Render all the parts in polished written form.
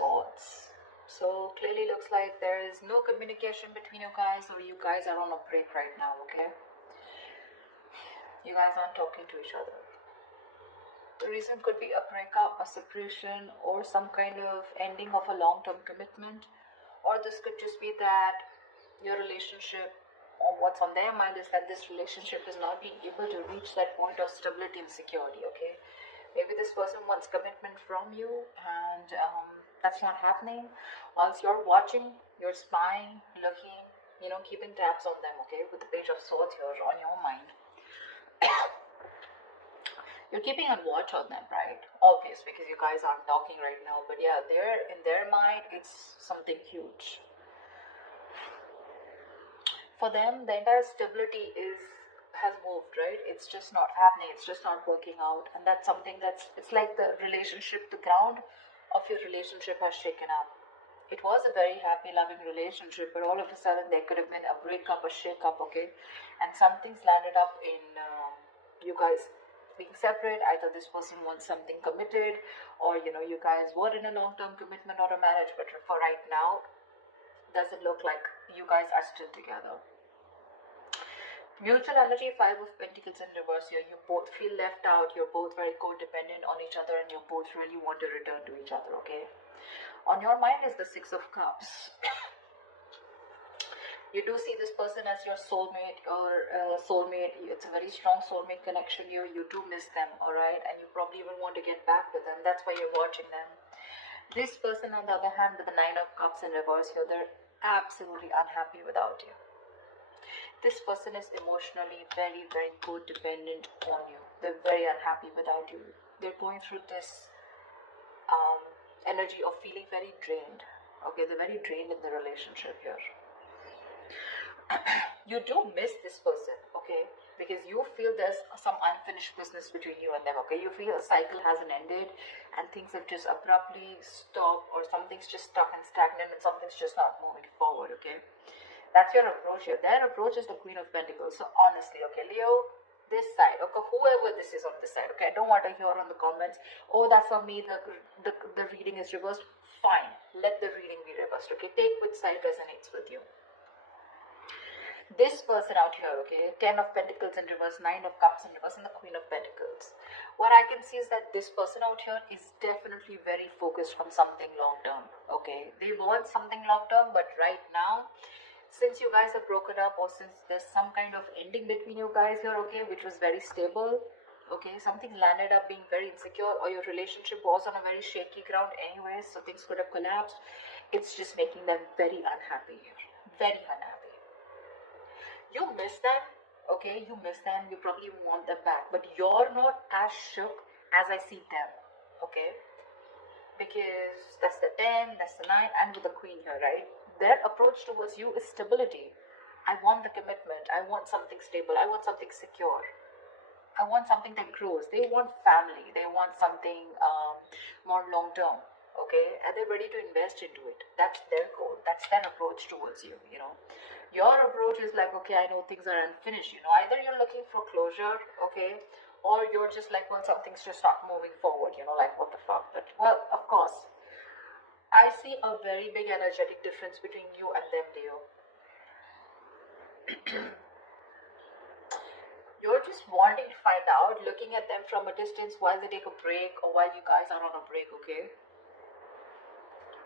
Swords. So clearly looks like there is no communication between you guys, or you guys are on a break right now, okay? You guys aren't talking to each other. The reason could be a breakup, a separation, or some kind of ending of a long-term commitment. Or this could just be that your relationship, or what's on their mind, is that this relationship is not being able to reach that point of stability and security, okay? Maybe this person wants commitment from you, and that's not happening. Whilst you're watching, you're spying, looking, keeping tabs on them, okay? With the Page of Swords here on your mind. You're keeping a watch on them, right? Obvious, because you guys aren't talking right now. But yeah, in their mind, it's something huge. For them, the entire stability has moved, right? It's just not happening. It's just not working out. And that's something it's like the relationship, the ground of your relationship has shaken up. It was a very happy, loving relationship, but all of a sudden there could have been a breakup, a shake-up, okay? And something's landed up in you guys being separate. Either this person wants something committed, or you guys were in a long-term commitment or a marriage, but for right now doesn't look like you guys are still together. Mutual energy, 5 of Pentacles in reverse here. You both feel left out, you're both very codependent on each other, and you both really want to return to each other, okay? On your mind is the 6 of Cups. You do see this person as your soulmate or soulmate. It's a very strong soulmate connection here. You do miss them, all right? And you probably even want to get back with them. That's why you're watching them. This person, on the other hand, with the 9 of Cups in reverse here, they're absolutely unhappy without you. This person is emotionally very, very codependent on you. They're very unhappy without you. They're going through this energy of feeling very drained. Okay, they're very drained in the relationship here. You do miss this person, okay, because you feel there's some unfinished business between you and them, okay? You feel a cycle hasn't ended and things have just abruptly stopped, or something's just stuck and stagnant and something's just not moving forward, okay? That's your approach here. Their approach is the Queen of Pentacles. So honestly, okay, Leo, this side, okay, whoever this is on this side, okay, I don't want to hear on the comments, oh, that's on me, the reading is reversed. Fine, let the reading be reversed, okay? Take which side resonates with you. This person out here, okay, 10 of Pentacles in reverse, 9 of Cups in reverse, and the Queen of Pentacles. What I can see is that this person out here is definitely very focused on something long term, okay? They want something long term, but right now, since you guys have broken up, or since there's some kind of ending between you guys here, okay, which was very stable, okay, something landed up being very insecure, or your relationship was on a very shaky ground anyways, so things could have collapsed. It's just making them very unhappy here, very unhappy. You miss them, okay, you miss them, you probably want them back, but you're not as shook as I see them, okay, because that's the 10, that's the 9, and with the Queen here, right? Their approach towards you is stability. I want the commitment, I want something stable, I want something secure, I want something that grows. They want family, they want something more long term, okay, and they're ready to invest into it. That's their goal, that's their approach towards you. Your approach is like, okay, I know things are unfinished, either you're looking for closure, okay, or you're just like, well, something's just not moving forward, like, what the fuck. But, well, of course, I see a very big energetic difference between you and them, Leo. You're just wanting to find out, looking at them from a distance while they take a break, or while you guys are on a break, okay?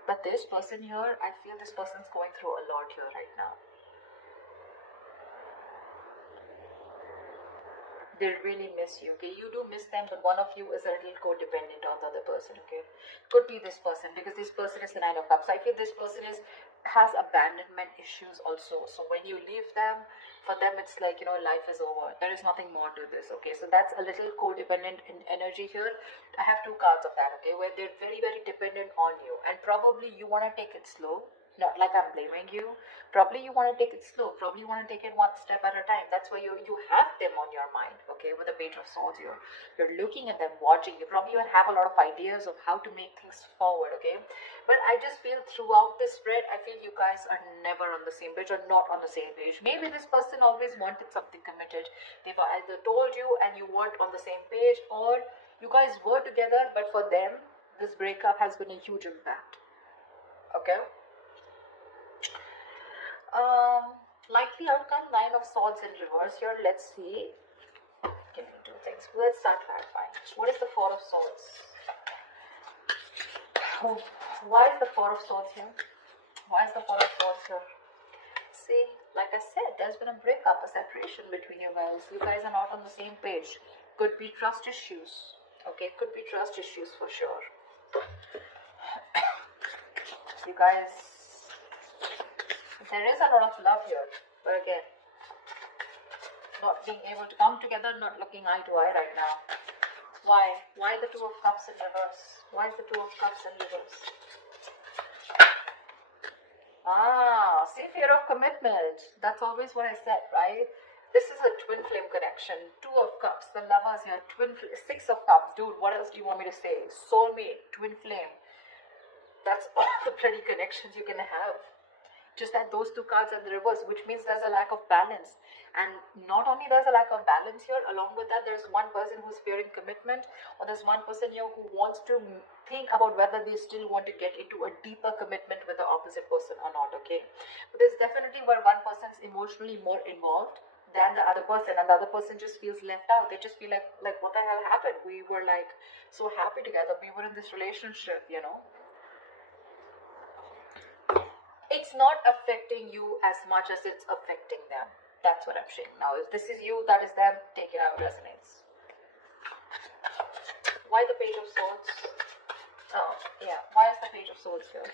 But this person here, I feel this person's going through a lot here right now. They really miss you, okay? You do miss them, but one of you is a little codependent on the other person, okay? Could be this person, because this person is the 9 of Cups. I feel this person has abandonment issues also. So when you leave them, for them it's like, life is over. There is nothing more to this, okay? So that's a little codependent in energy here. I have 2 cards of that, okay? Where they're very, very dependent on you, and probably you want to take it slow. Not like I'm blaming you. Probably you want to take it slow. Probably you want to take it one step at a time. That's why you have them on your mind, okay, with the Page of Swords here. You're looking at them, watching. You probably even have a lot of ideas of how to make things forward, okay? But I just feel throughout this spread, I feel you guys are never on the same page, or not on the same page. Maybe this person always wanted something committed. They've either told you and you weren't on the same page, or you guys were together, but for them, this breakup has been a huge impact. Okay. Likely outcome, Nine of Swords in reverse here. Let's see. Give me two things. Let's start clarifying. What is the Four of Swords? Why is the Four of Swords here? Why is the Four of Swords here? See, like I said, there's been a breakup, a separation between you guys. You guys are not on the same page. Could be trust issues. Okay, could be trust issues for sure. You guys, there is a lot of love here, but again, not being able to come together, not looking eye to eye right now. Why? Why the Two of Cups in reverse? Why is the Two of Cups in reverse? See, fear of commitment. That's always what I said, right? This is a twin flame connection. Two of Cups, the lovers here. Six of Cups, dude. What else do you want me to say? Soulmate, twin flame. That's all the pretty connections you can have. Just that those two cards are in the reverse, which means there's a lack of balance. And not only there's a lack of balance here, along with that, there's one person who's fearing commitment, or there's one person here who wants to think about whether they still want to get into a deeper commitment with the opposite person or not, okay? But there's definitely where one person's emotionally more involved than the other person, and the other person just feels left out. They just feel like what the hell happened? We were like so happy together. We were in this relationship, you know? It's not affecting you as much as it's affecting them. That's what I'm saying. Now, if this is you, that is them, take it how it resonates. Why the Page of Swords? Oh, yeah. Why is the Page of Swords here?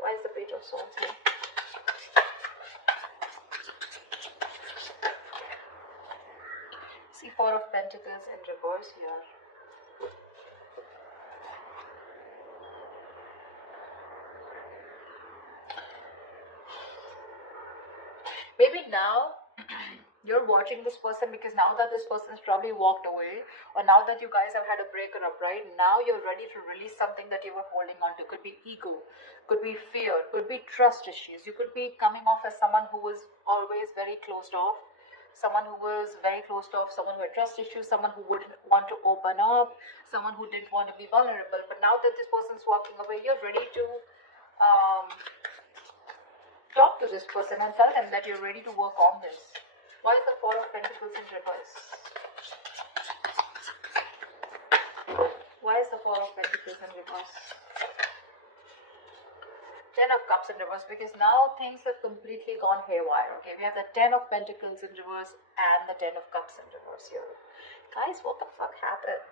Why is the Page of Swords here? See, Four of Pentacles in reverse here. Maybe now you're watching this person because now that this person's probably walked away, or now that you guys have had a breakup, right? Now you're ready to release something that you were holding on to. Could be ego, could be fear, could be trust issues. You could be coming off as someone who was always very closed off, someone who was very closed off, someone who had trust issues, someone who wouldn't want to open up, someone who didn't want to be vulnerable. But now that this person's walking away, you're ready to talk to this person and tell them that you're ready to work on this. Why is the Four of Pentacles in reverse? Why is the Four of Pentacles in reverse? Ten of Cups in reverse, because now things have completely gone haywire. Okay, we have the Ten of Pentacles in reverse and the Ten of Cups in reverse here. Guys, what the fuck happened?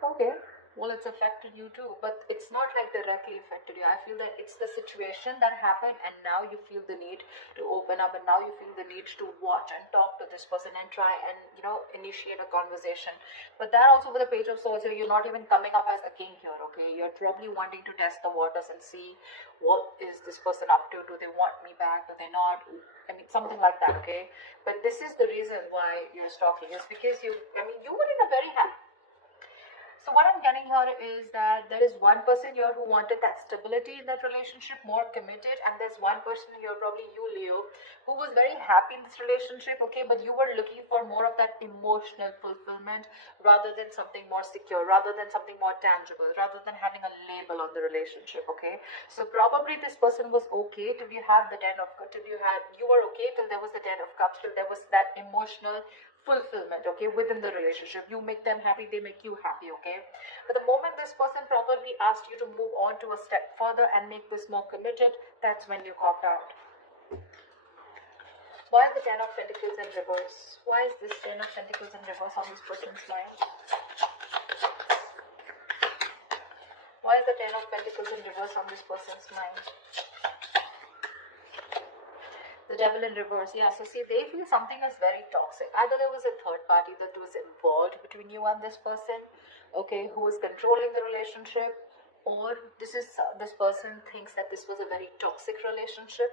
Okay. Well, it's affected you too, but it's not like directly affected you. I feel that it's the situation that happened, and now you feel the need to open up, and now you feel the need to watch and talk to this person and try and, you know, initiate a conversation. But that also with the Page of Swords, you're not even coming up as the king here, okay? You're probably wanting to test the waters and see what is this person up to. Do they want me back? Do they not? I mean, something like that, okay? But this is the reason why you're stalking, is because you were in a very happy. So what I'm getting here is that there is one person here who wanted that stability in that relationship, more committed, and there's one person here, probably you, Leo, who was very happy in this relationship, okay, but you were looking for more of that emotional fulfillment rather than something more secure, rather than something more tangible, rather than having a label on the relationship, okay? So probably this person was okay till you had the you were okay till there was the Ten of Cups, till there was that emotional fulfillment, okay, within the relationship. You make them happy, they make you happy, okay? But the moment this person probably asked you to move on to a step further and make this more committed, that's when you copped out. Why is the Ten of Pentacles in reverse? Why is this Ten of Pentacles in reverse on this person's mind? Why is the Ten of Pentacles in reverse on this person's mind? The Devil in reverse. Yeah, so see, they feel something is very toxic. Either there was a third party that was involved between you and this person, okay, who is controlling the relationship, or this person thinks that this was a very toxic relationship.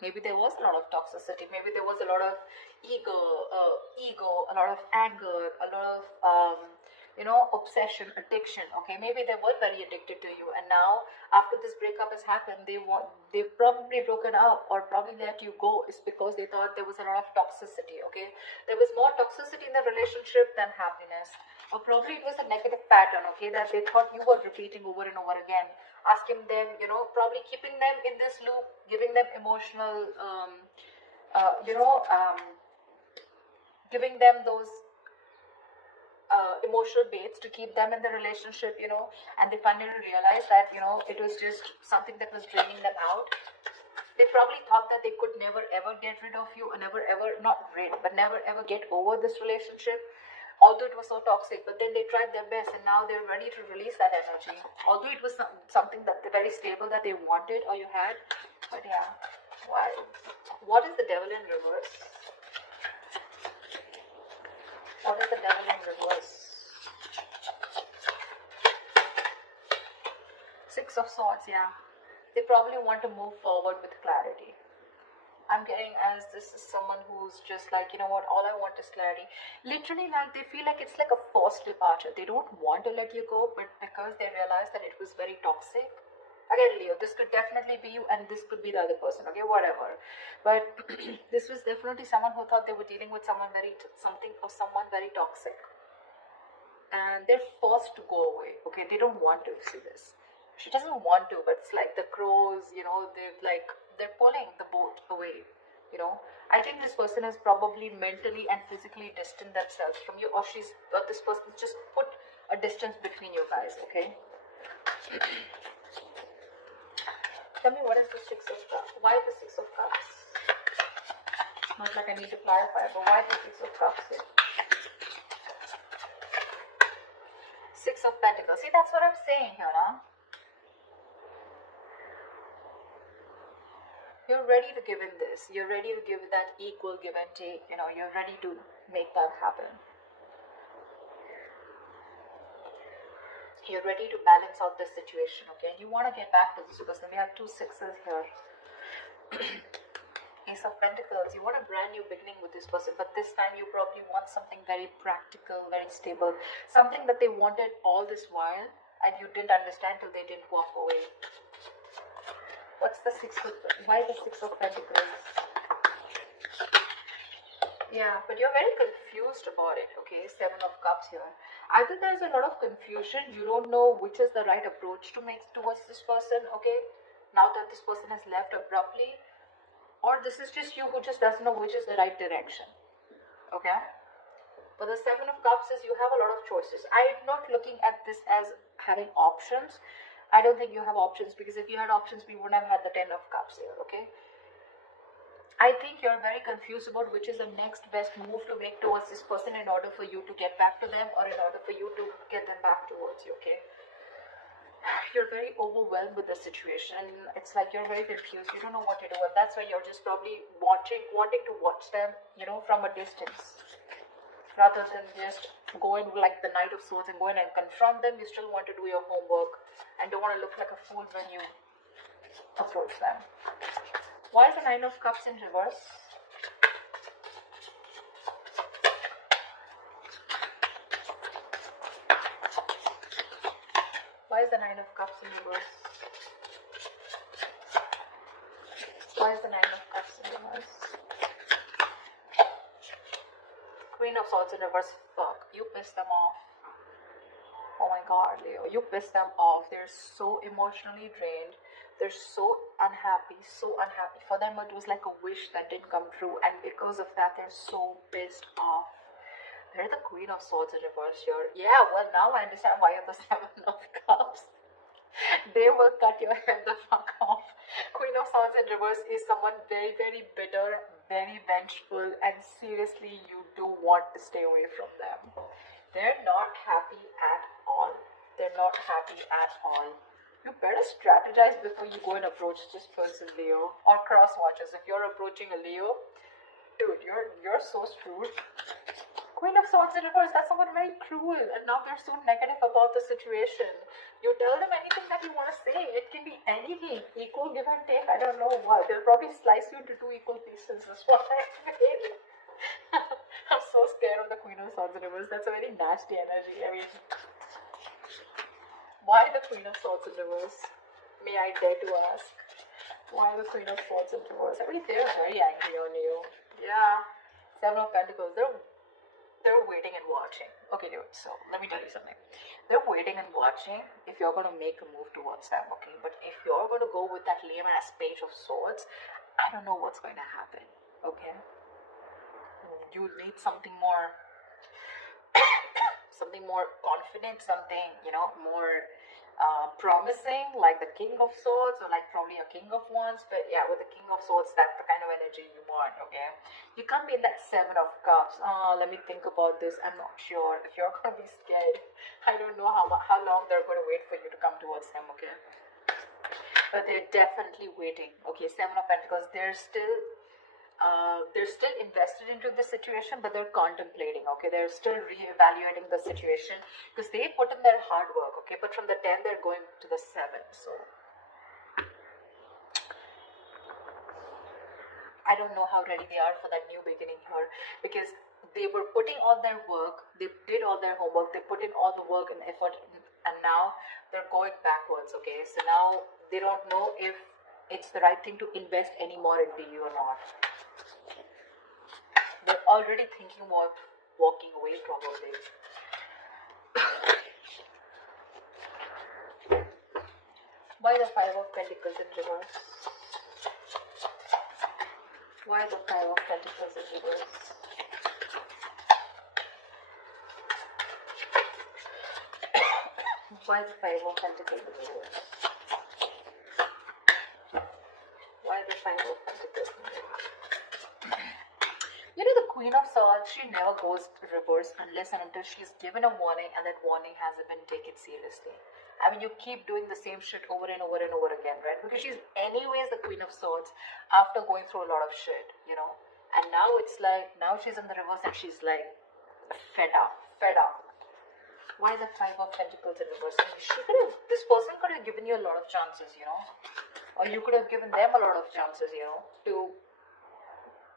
Maybe there was a lot of toxicity. Maybe there was a lot of ego, a lot of anger, a lot of obsession, addiction. Okay, maybe they were very addicted to you, and now after this breakup has happened, they've probably broken up or probably let you go. Is because they thought there was a lot of toxicity. Okay, there was more toxicity in the relationship than happiness, or probably it was a negative pattern. Okay, that they thought you were repeating over and over again, asking them, probably keeping them in this loop, giving them emotional, uh, you know, um, giving them those emotional baits to keep them in the relationship, and they finally realized that, it was just something that was draining them out. They probably thought that they could never ever get rid of you, or never ever, not rid, but never ever get over this relationship, although it was so toxic. But then they tried their best, and now they're ready to release that energy, although it was something that very stable that they wanted or you had. But yeah, why? What is the devil in reverse? What is the devil in reverse? Six of Swords, yeah. They probably want to move forward with clarity. I'm getting as this is someone who's just like, you know what, all I want is clarity. Literally, like, they feel like it's like a forced departure. They don't want to let you go, but because they realize that it was very toxic. Again, Leo, this could definitely be you, and this could be the other person, okay, whatever. But this was definitely someone who thought they were dealing with someone someone very toxic. And they're forced to go away, okay? They don't want to see this. She doesn't want to, but it's like the crows, they're pulling the boat away, I think this person has probably mentally and physically distanced themselves from you, or this person just put a distance between you guys, okay? Tell me, what is the Six of Cups? Why the Six of Cups? Not like I need to clarify, but why the Six of Cups here? Six of Pentacles. See, that's what I'm saying here, huh? You're ready to give in this. You're ready to give that equal give and take. You're ready to make that happen. You're ready to balance out this situation, okay? And you want to get back to this person. We have two sixes here. Ace of Pentacles. You want a brand new beginning with this person, but this time you probably want something very practical, very stable. Something that they wanted all this while, and you didn't understand till they didn't walk away. What's the why the Six of Pentacles? Yeah, but you're very confused about it, okay? Seven of Cups here. Either there's a lot of confusion, you don't know which is the right approach to make towards this person, okay? Now that this person has left abruptly, or this is just you who just doesn't know which is the right direction, okay? But the Seven of Cups is you have a lot of choices. I'm not looking at this as having options. I don't think you have options, because if you had options, we wouldn't have had the Ten of Cups here, okay? I think you're very confused about which is the next best move to make towards this person in order for you to get back to them, or in order for you to get them back towards you, okay? You're very overwhelmed with the situation. It's like you're very confused. You don't know what to do, and that's why you're just probably wanting to watch them, from a distance. Rather than just go in like the Knight of Swords and go in and confront them, you still want to do your homework and don't want to look like a fool when you approach them. Why is the Nine of Cups in reverse? Why is the Nine of Cups in reverse? Why is the Nine of Cups in reverse? Queen of Swords in reverse. Fuck, you pissed them off. Oh my god, Leo, you pissed them off. They're so emotionally drained. They're so unhappy, so unhappy. For them, it was like a wish that didn't come true, and because of that, they're so pissed off. They're the Queen of Swords in reverse here. Yeah, well, now I understand why you're the Seven of Cups. They will cut your head the fuck off. Queen of Swords in reverse is someone very, very bitter, very vengeful, and seriously, you do want to stay away from them. They're not happy at all. They're not happy at all. You better strategize before you go and approach this person, Leo. Or cross watchers. If you're approaching a Leo, dude, you're so screwed. Queen of Swords in reverse, that's someone very cruel, and now they're so negative about the situation. You tell them anything that you want to say. It can be anything. Equal give and take. I don't know what. They'll probably slice you into two equal pieces. That's what I feel. I'm so scared of the Queen of Swords in reverse. That's a very nasty energy. I mean, why the Queen of Swords in reverse? May I dare to ask? Why the Queen of Swords in reverse? I mean, they're very angry on you. Yeah. Seven of Pentacles. They're waiting and watching. Okay, dude. So let me tell you something. They're waiting and watching if you're gonna make a move towards them. Okay, but if you're gonna go with that lame ass Page of Swords, I don't know what's going to happen. Okay. You need something more something more confident, something, you know, more promising, like the King of Swords, or like probably a King of Wands. But yeah, with the King of Swords, that's the kind of energy you want. Okay, you can't be in that Seven of Cups. Let me think about this. I'm not sure if you're gonna be scared. I don't know how long they're gonna wait for you to come towards them. Okay, but they're definitely waiting. Okay, Seven of Pentacles, they're still invested into the situation, but they're contemplating. Okay, they're still reevaluating the situation because they put in their hard work. Okay, but from the 10 they're going to the 7. So I don't know how ready they are for that new beginning here, because they were putting all their work, they did all their homework, they put in all the work and effort, and now they're going backwards. Okay, so now they don't know if it's the right thing to invest any more into you or not. They're already thinking about walking away, probably. Why the Five of Pentacles in reverse? Why the Five of Pentacles in reverse? Why the Five of Pentacles in reverse? Why the Five of Pentacles in reverse? You know, the Queen of Swords, she never goes reverse unless and until she's given a warning and that warning hasn't been taken seriously. I mean, you keep doing the same shit over and over and over again, right? Because she's anyways the Queen of Swords after going through a lot of shit, you know? And now it's like, now she's in the reverse and she's like, fed up. Why the Five of Pentacles in reverse? This person could have given you a lot of chances, you know? Or you could have given them a lot of chances, you know, to,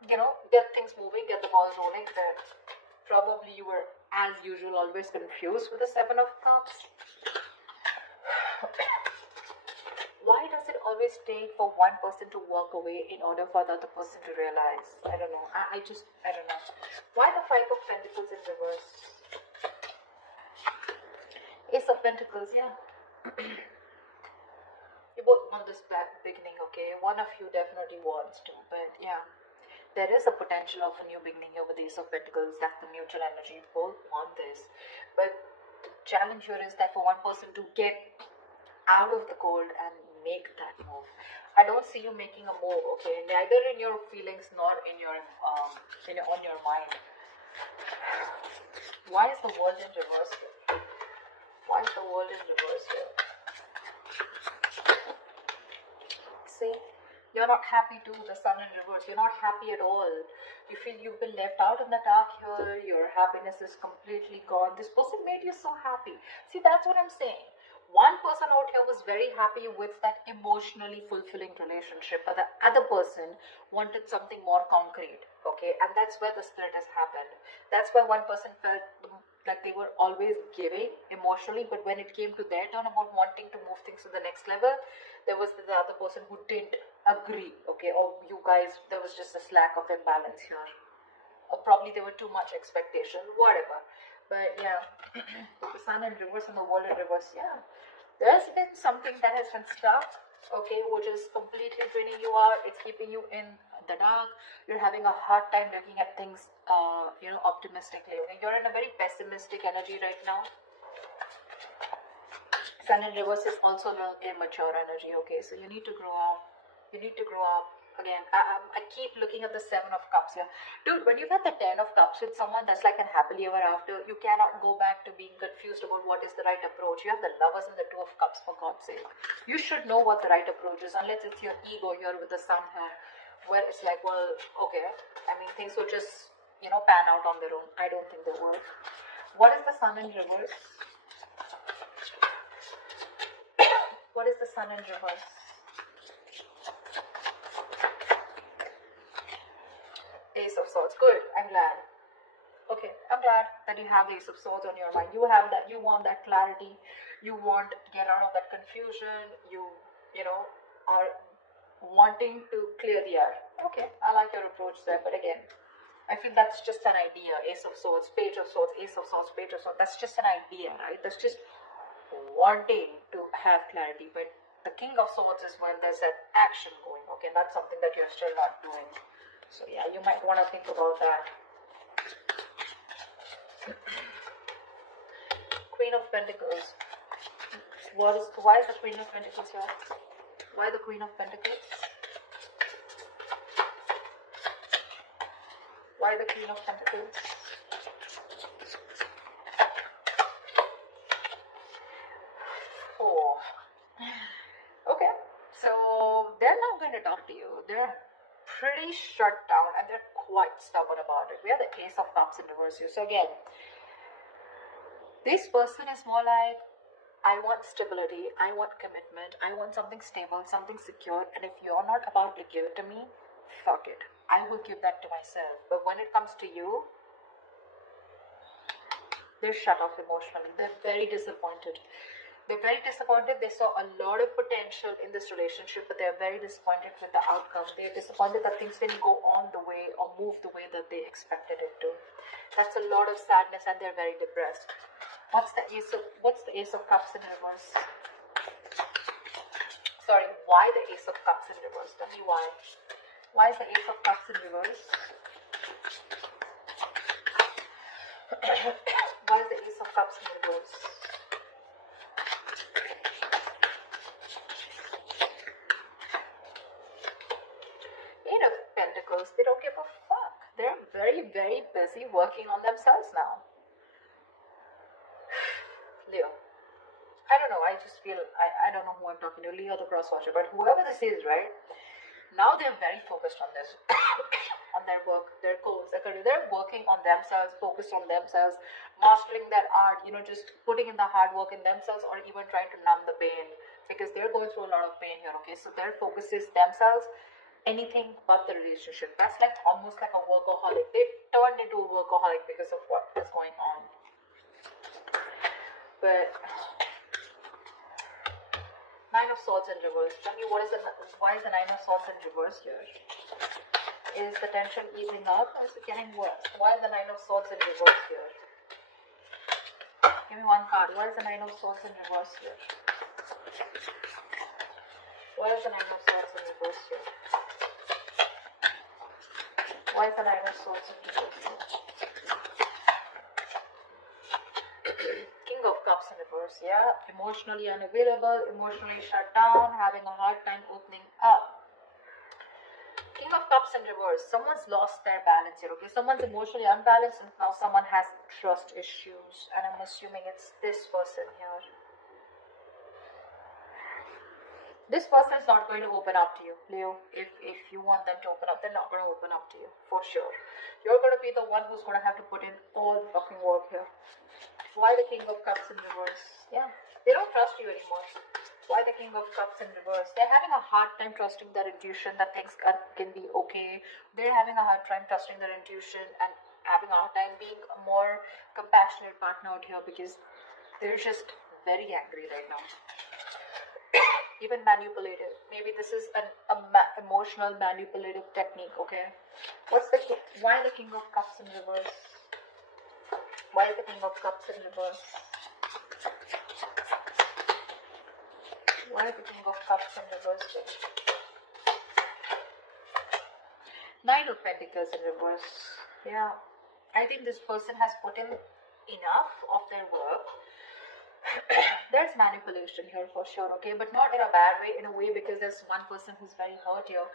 you know, get things moving, get the balls rolling. But probably you were, as usual, always confused with the Seven of Cups. Why does it always take for one person to walk away in order for the other person to realize? I don't know. I don't know. Why the Five of Pentacles in reverse? Ace of Pentacles, yeah. You both want this back beginning, okay? One of you definitely wants to, but yeah. There is a potential of a new beginning here with the Ace of Pentacles. That's the mutual energy. You both want this. But the challenge here is that for one person to get out of the cold and make that move. I don't see you making a move, okay? Neither in your feelings nor in your on your mind. Why is the world in reverse here? Why is the world in reverse here? See? You're not happy too, the Sun in reverse. You're not happy at all. You feel you've been left out in the dark here. Your happiness is completely gone. This person made you so happy. See, that's what I'm saying. One person out here was very happy with that emotionally fulfilling relationship, but the other person wanted something more concrete, okay? And that's where the split has happened. That's why one person felt like they were always giving emotionally, but when it came to their turn about wanting to move things to the next level, there was the other person who didn't agree, okay? Or you guys, there was just a lack of imbalance here. Or probably there were too much expectation, whatever. But yeah, the Sun in reverse and the world in reverse, yeah. There's been something that has been stuck, okay, which is completely draining you out. It's keeping you in the dark. You're having a hard time looking at things, optimistically. Okay? You're in a very pessimistic energy right now. Sun in reverse is also an immature energy, okay? So you need to grow up. You need to grow up. Again, I keep looking at the Seven of Cups here. Dude, when you've had the 10 of Cups with someone that's like an happily ever after, you cannot go back to being confused about what is the right approach. You have the Lovers and the Two of Cups, for God's sake. You should know what the right approach is, unless it's your ego here with the Sun here, where it's like, well, okay, I mean, things will just, you know, pan out on their own. I don't think they will. What is the Sun in reverse? What is the Sun in reverse? Ace of Swords. Good. I'm glad. Okay, I'm glad that you have the Ace of Swords on your mind. You have that. You want that clarity. You want to get out of that confusion. You know, are wanting to clear the air. Okay, I like your approach there. But again, I feel that's just an idea. Ace of Swords, Page of Swords, Ace of Swords, Page of Swords. That's just an idea, right? That's just wanting to have clarity. But the King of Swords is when there's that action going. Okay, that's something that you're still not doing. So yeah, you might want to think about that. Queen of Pentacles. Why is the Queen of Pentacles here? Why the Queen of Pentacles? Why the Queen of Pentacles? Oh. Okay. So they're not going to talk to you. They're pretty shut down and they're quite stubborn about it. We have the Ace of Cups in reverse here. So again, this person is more like, I want stability, I want commitment, I want something stable, something secure, and if you're not about to give it to me, fuck it. I will give that to myself. But when it comes to you, they're shut off emotionally. They're very disappointed. They're very disappointed. They saw a lot of potential in this relationship, but they're very disappointed with the outcome. They're disappointed that things didn't go on the way or move the way that they expected it to. That's a lot of sadness and they're very depressed. What's the Ace of Cups in reverse? Sorry, why the Ace of Cups in reverse? Tell me why. Why is the Ace of Cups in reverse? Why is the Ace of Cups in reverse? Eight of Pentacles, they don't give a fuck. They're very, very busy working on themselves now. Leo. I don't know, I just feel, I don't know who I'm talking to, Leo the cross watcher, but whoever this is, right? Now they're very focused on this, on their work, their goals, their career. They're working on themselves, focused on themselves, mastering that art, just putting in the hard work in themselves or even trying to numb the pain because they're going through a lot of pain here, okay? So their focus is themselves, anything but the relationship. That's like almost like a workaholic. They turned into a workaholic because of what is going on. But Nine of Swords in reverse. Tell me why is the Nine of Swords in reverse here? Is the tension easing up or is it getting worse? Why is the Nine of Swords in reverse here? Give me one card. Why is the Nine of Swords in reverse here? Why is the Nine of Swords in reverse here? Why is the Nine of Swords in reverse here? King of Cups in reverse, yeah. Emotionally unavailable, emotionally shut down, having a hard time opening up. King of Cups in reverse, someone's lost their balance here, okay? Someone's emotionally unbalanced and now someone has trust issues. And I'm assuming it's this person here. This person is not going to open up to you, Leo. If you want them to open up, they're not going to open up to you, for sure. You're going to be the one who's going to have to put in all the fucking work here. Why the King of Cups in reverse? Yeah, they don't trust you anymore. Why the King of Cups in reverse? They're having a hard time trusting their intuition that things can be okay. They're having a hard time trusting their intuition and having a hard time being a more compassionate partner out here because they're just very angry right now. Even manipulative. Maybe this is an emotional manipulative technique, okay? Why the King of Cups in reverse? Why is the King of Cups in reverse? Why is the King of Cups in reverse? Nine of Pentacles in reverse. Yeah. I think this person has put in enough of their work. There's manipulation here for sure, okay? But not in a bad way, in a way because there's one person who's very hurt here.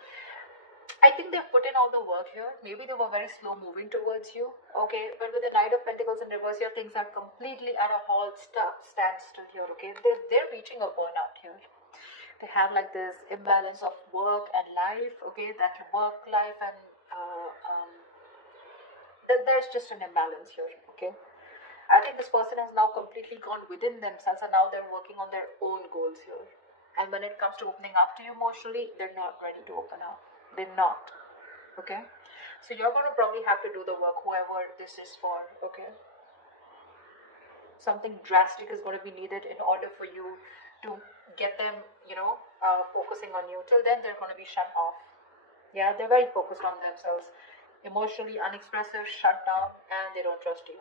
I think they've put in all the work here. Maybe they were very slow moving towards you, okay? But with the Knight of Pentacles in reverse here, things are completely at a halt, standstill here, okay? They're reaching a burnout here. They have like this imbalance of work and life, okay? That work life and there's just an imbalance here, okay? I think this person has now completely gone within themselves and now they're working on their own goals here. And when it comes to opening up to you emotionally, they're not ready to open up. They're not. Okay? So you're going to probably have to do the work, whoever this is for, okay? Something drastic is going to be needed in order for you to get them, focusing on you. Till then, they're going to be shut off. Yeah, they're very focused on themselves, emotionally unexpressive, shut down, and they don't trust you.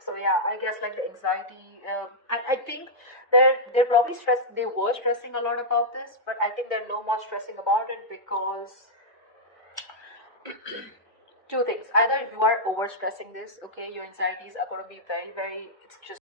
So yeah, I guess like the anxiety. I think they're probably stressed. They were stressing a lot about this, but I think they're no more stressing about it because two things: either you are overstressing this, okay, your anxieties are going to be very, very. It's just